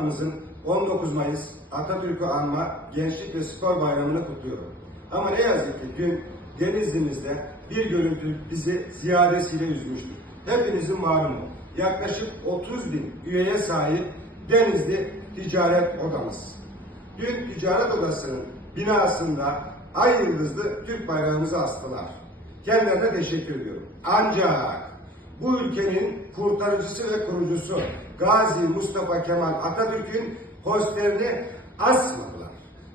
halkımızın 19 Mayıs Atatürk'ü anma Gençlik ve Spor Bayramı'nı kutluyorum. Ama ne yazık ki dün Denizli'mizde bir görüntü bizi ziyadesiyle üzmüştür. Hepinizin malumu yaklaşık 30 bin üyeye sahip Denizli Ticaret Odamız. Dün Ticaret Odası'nın binasında ay yıldızlı Türk bayrağımızı astılar. Kendilerine teşekkür ediyorum. Ancak bu ülkenin kurtarıcısı ve kurucusu Gazi Mustafa Kemal Atatürk'ün posterini asmadılar.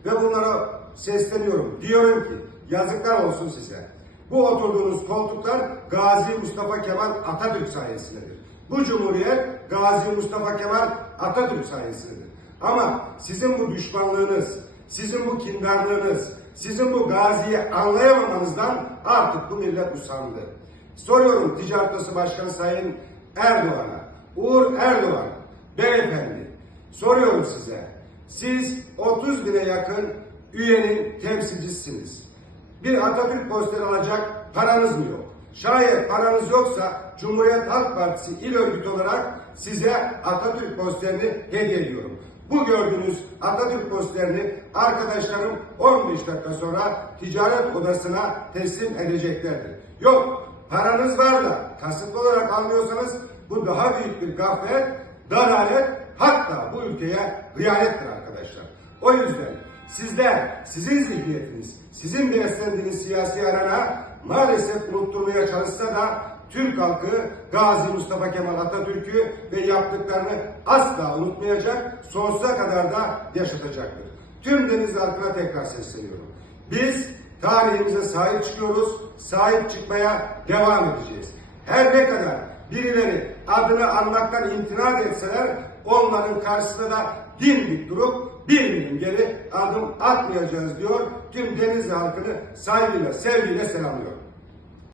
Ve bunlara sesleniyorum. Diyorum ki yazıklar olsun size. Bu oturduğunuz koltuklar Gazi Mustafa Kemal Atatürk sayesindedir. Bu cumhuriyet Gazi Mustafa Kemal Atatürk sayesindedir. Ama sizin bu düşmanlığınız, sizin bu kindarlığınız, sizin bu gaziyi anlayamamanızdan artık bu millet usandı. Soruyorum Ticaret Odası Başkanı Sayın Erdoğan'a, Uğur Erdoğan, beyefendi, soruyorum size. Siz 30 bine yakın üyenin temsilcisiniz. Bir Atatürk posteri alacak paranız mı yok? Şayet paranız yoksa Cumhuriyet Halk Partisi il örgütü olarak size Atatürk posterini hediye ediyorum. Bu gördüğünüz Atatürk posterini arkadaşlarım 15 dakika sonra ticaret odasına teslim edeceklerdir. Yok paranız var da kasıtlı olarak almıyorsanız bu daha büyük bir gaflet, dalalet hatta bu ülkeye hıyanettir arkadaşlar. O yüzden sizler, sizin zihniyetiniz, sizin beslendiğiniz siyasi arana maalesef unutturmaya çalışsa da Türk halkı Gazi Mustafa Kemal Atatürk'ü ve yaptıklarını asla unutmayacak, sonsuza kadar da yaşatacaktır. Tüm deniz halkına tekrar sesleniyorum. Biz tarihimize sahip çıkıyoruz, sahip çıkmaya devam edeceğiz. Her ne kadar birileri adını anmaktan imtina etseler onların karşısında da dimdik durup bir milim geri adım atmayacağız diyor. Tüm deniz halkını saygıyla, sevgiyle selamlıyorum.